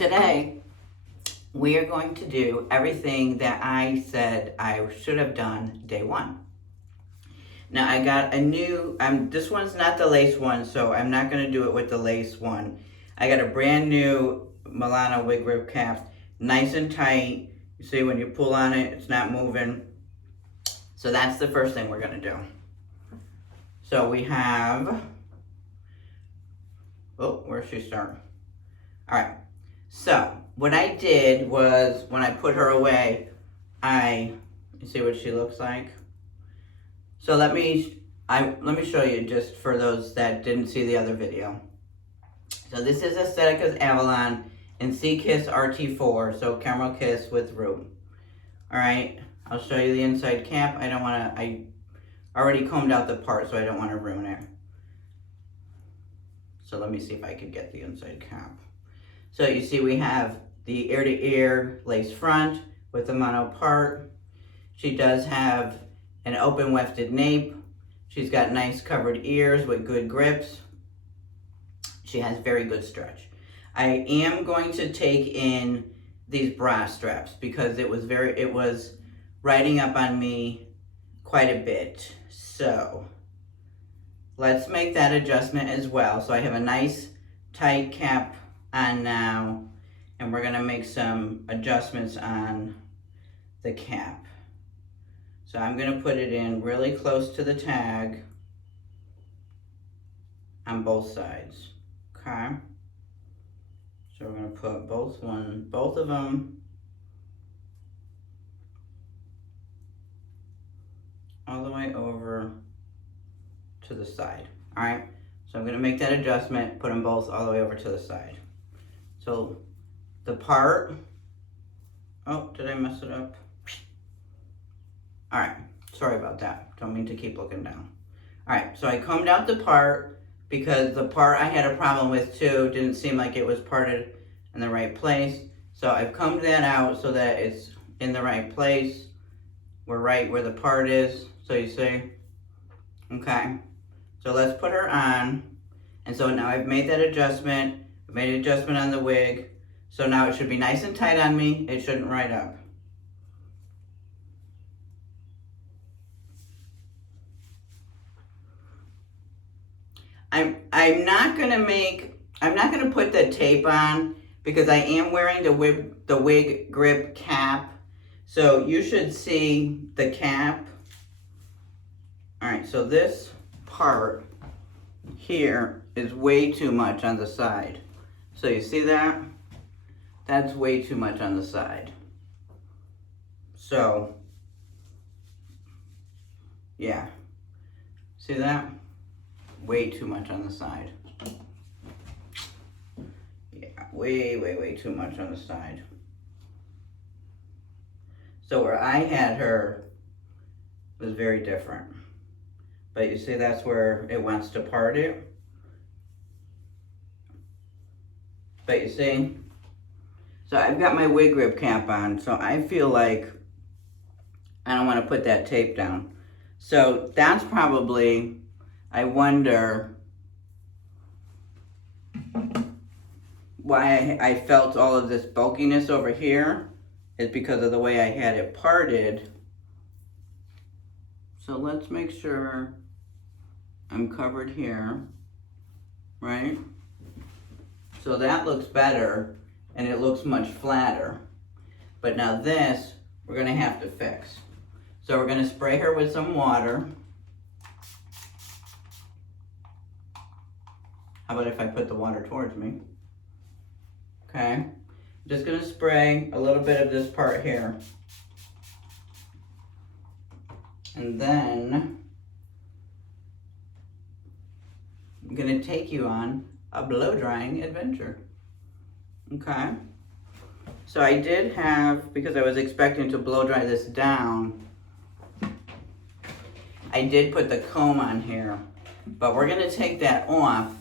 today we are going to do everything that I said I should have done day one. Now I got a new, this one's not the lace one, so I'm not going to do it with the lace one. I got a brand new Milano WiGrip cap, nice and tight. You see when you pull on it, it's not moving. So that's the first thing we're going to do. So we have, oh, where's she start? All right, so what I did was when I put her away, you see what she looks like? So let me show you just for those that didn't see the other video. So this is Estetica Avalon in Sea Kiss RT4, so Caramel Kiss with Root. All right, I'll show you the inside cap. I already combed out the part, so I don't want to ruin it. So let me see if I can get the inside cap. So you see we have the ear-to-ear lace front with the mono part. She does have an open wefted nape. She's got nice covered ears with good grips. She has very good stretch. I am going to take in these bra straps because it was riding up on me quite a bit. So let's make that adjustment as well. So I have a nice tight cap on now, and we're gonna make some adjustments on the cap. So I'm gonna put it in really close to the tag on both sides, okay? So we're gonna put both of them all the way over to the side, all right? So I'm gonna make that adjustment, put them both all the way over to the side. So the part, oh, did I mess it up? All right, sorry about that. Don't mean to keep looking down. All right, so I combed out the part because the part I had a problem with too, didn't seem like it was parted in the right place. So I've combed that out so that it's in the right place. We're right where the part is, so you see? Okay, so let's put her on. And so now I've made that adjustment. I made an adjustment on the wig. So now it should be nice and tight on me. It shouldn't ride up. I'm not gonna put the tape on because I am wearing the WiGrip cap. So you should see the cap. All right, so this part here is way too much on the side. So you see that? That's way too much on the side. So, yeah. See that? Way too much on the side. Yeah, way too much on the side. So where I had her was very different. But you see that's where it wants to part it. But you see, so I've got my WiGrip cap on, so I feel like I don't want to put that tape down. So that's probably, I wonder why I felt all of this bulkiness over here is because of the way I had it parted. So let's make sure I'm covered here, right? So that looks better and it looks much flatter. But now this, we're gonna have to fix. So we're gonna spray her with some water. How about if I put the water towards me? Okay, I'm just gonna spray a little bit of this part here. And then I'm gonna take you on a blow drying adventure. Okay, so I did have, because I was expecting to blow dry this down, I did put the comb on here, but we're gonna take that off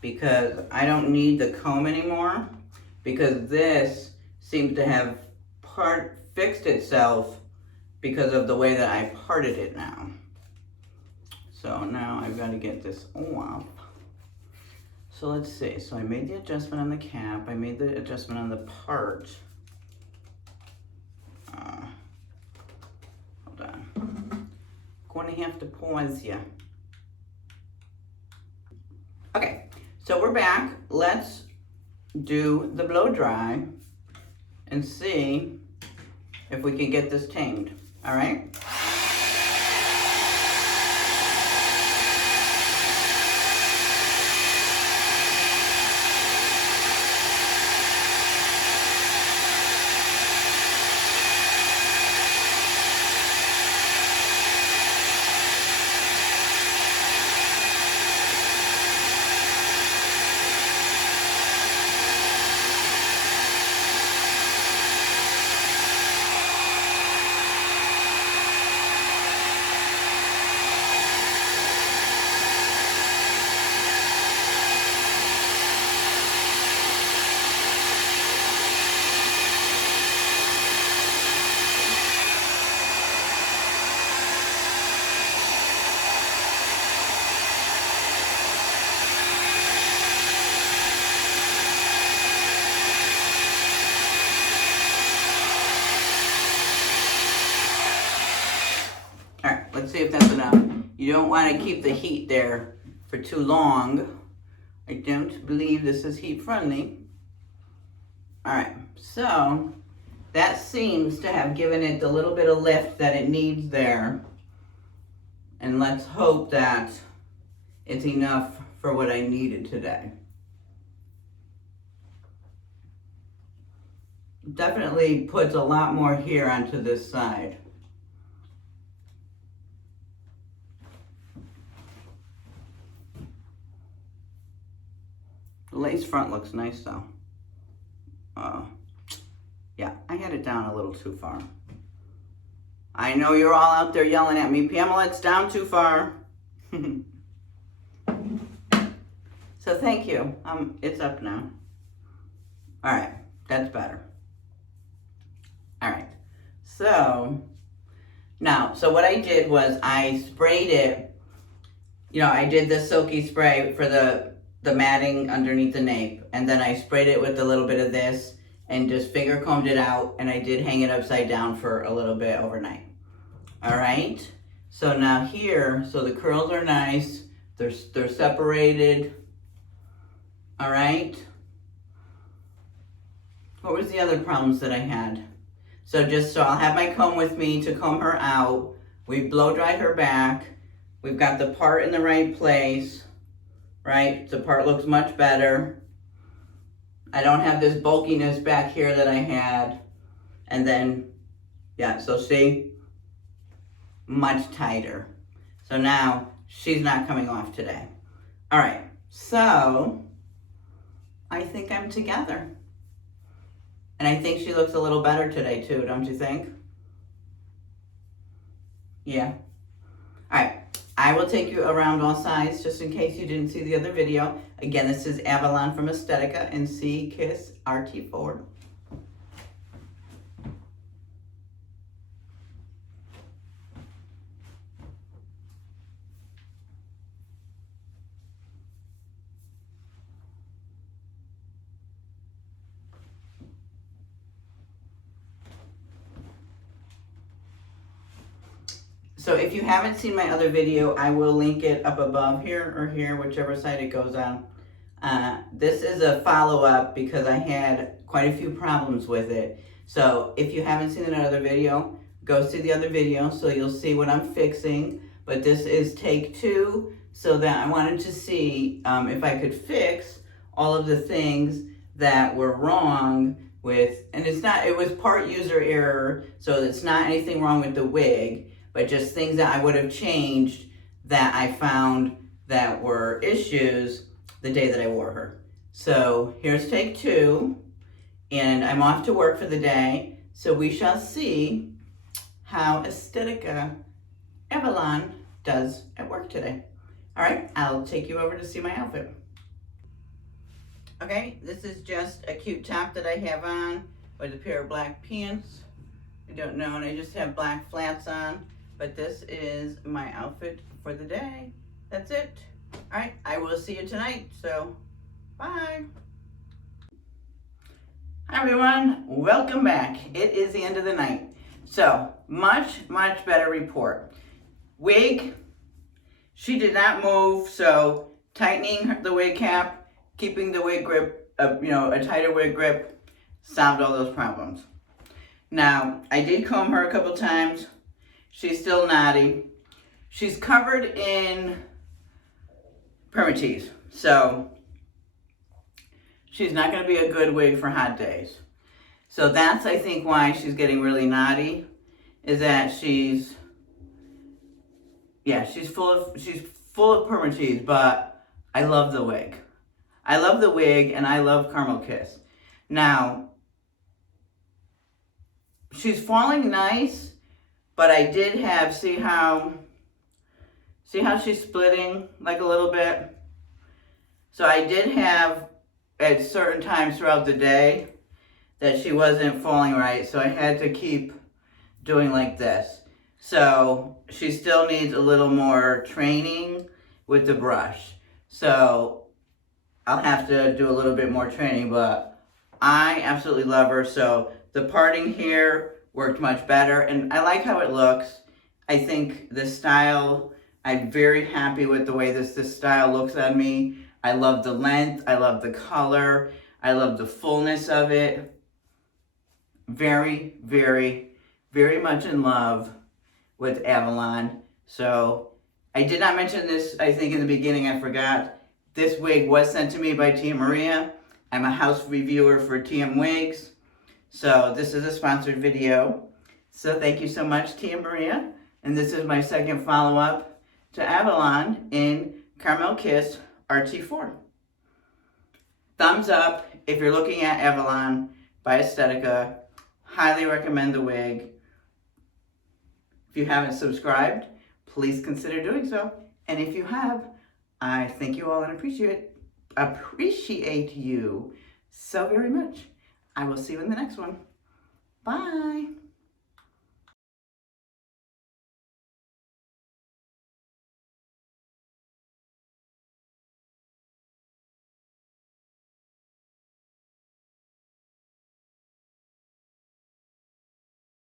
because I don't need the comb anymore because this seems to have fixed itself because of the way that I parted it now. So now I've got to get this off. So let's see, so I made the adjustment on the cap, I made the adjustment on the part. Hold on. Going to have to pause you. Okay, so we're back. Let's do the blow dry and see if we can get this tamed, all right? Let's see if that's enough. You don't want to keep the heat there for too long. I don't believe this is heat friendly. All right, so that seems to have given it the little bit of lift that it needs there. And let's hope that it's enough for what I needed today. Definitely puts a lot more here onto this side. The lace front looks nice though. Yeah, I had it down a little too far. I know you're all out there yelling at me, Pamela, it's down too far. So thank you. It's up now. All right, that's better. All right, so now, so what I did was I sprayed it, you know, I did the silky spray for the matting underneath the nape, and then I sprayed it with a little bit of this and just finger combed it out, and I did hang it upside down for a little bit overnight. All right, so now here, so the curls are nice, they're separated. All right, what was the other problems that I had? So I'll have my comb with me to comb her out. We blow dried her back. We've got the part in the right place. Right, the part looks much better. I don't have this bulkiness back here that I had. And then, yeah, so see, much tighter. So now she's not coming off today. All right, so I think I'm together. And I think she looks a little better today too, don't you think? Yeah. All right. I will take you around all sides just in case you didn't see the other video. Again, this is Avalon from Estetica in C Kiss RT4. So if you haven't seen my other video, I will link it up above here or here, whichever side it goes on. This is a follow-up because I had quite a few problems with it. So if you haven't seen that other video, go see the other video so you'll see what I'm fixing. But this is take 2, so that I wanted to see if I could fix all of the things that were wrong with, and it was part user error, so it's not anything wrong with the wig, but just things that I would have changed that I found that were issues the day that I wore her. So here's take 2, and I'm off to work for the day, so we shall see how Estetica Avalon does at work today. All right, I'll take you over to see my outfit. Okay, this is just a cute top that I have on with a pair of black pants. I don't know, and I just have black flats on. But this is my outfit for the day. That's it. All right, I will see you tonight. So Bye. Hi everyone, welcome back. It is the end of the night. So, much better report. Wig, she did not move, so tightening the wig cap, keeping the wig grip, a tighter wig grip, solved all those problems. Now, I did comb her a couple times. She's still knotty. She's covered in permatease, so she's not going to be a good wig for hot days. So that's, I think, why she's getting really knotty, is that she's full of permatease, but I love the wig. I love the wig, and I love Caramel Kiss. Now, she's falling nice, but I did have, see how she's splitting like a little bit? So I did have at certain times throughout the day that she wasn't falling right, so I had to keep doing like this. So she still needs a little more training with the brush. So I'll have to do a little bit more training, but I absolutely love her. So the parting here worked much better, and I like how it looks. I think the style, I'm very happy with the way this style looks on me. I love the length, I love the color, I love the fullness of it. Very, very, very much in love with Avalon. So I did not mention this, I think in the beginning, I forgot. This wig was sent to me by Tia Maria. I'm a house reviewer for TM Wigs. So this is a sponsored video. So thank you so much, Tia Maria. And this is my second follow-up to Avalon in Caramel Kiss RT4. Thumbs up if you're looking at Avalon by Estetica. Highly recommend the wig. If you haven't subscribed, please consider doing so. And if you have, I thank you all and appreciate you so very much. I will see you in the next one. Bye.